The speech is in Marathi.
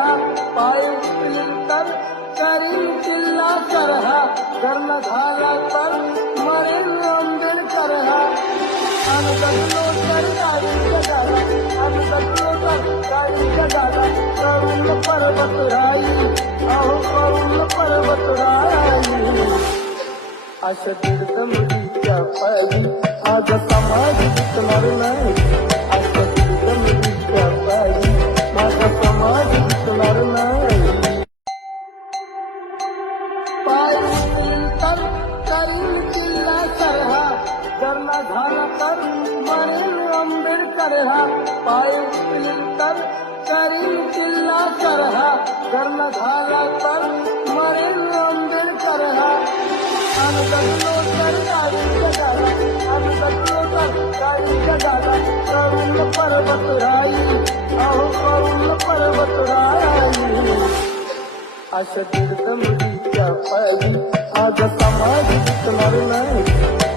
करहा पाय उचलील तर करील किल्ला करहा कर्ण झाला तर मरेल आंबेडकर हा अनगतलो तर काही जगाला अनगतलो तर काही जगाला करुण पर्वत राई अहो करुण पर्वत राई अशा दीर्घ मुलीच्या पायी आज समाज दिसणार नाही अशा दीर्घ मुलीच्या पायी माझा समाज दिसणार नाही पाय उचलील तर करील किल्ला करहा कर्ण झाला तर मरेल आंबेडकर हा पाय उचलील तर करील किल्ला करहा कर्ण झाला तर मरेल आंबेडकर हा अनगतलो तर काही जगाला अनगतलो तर काही जगाला करुण पर्वत राई अहो करुण पर्वत राई अशा दीर्घ मुलीच्या पायी आज समाज दिसणार नाही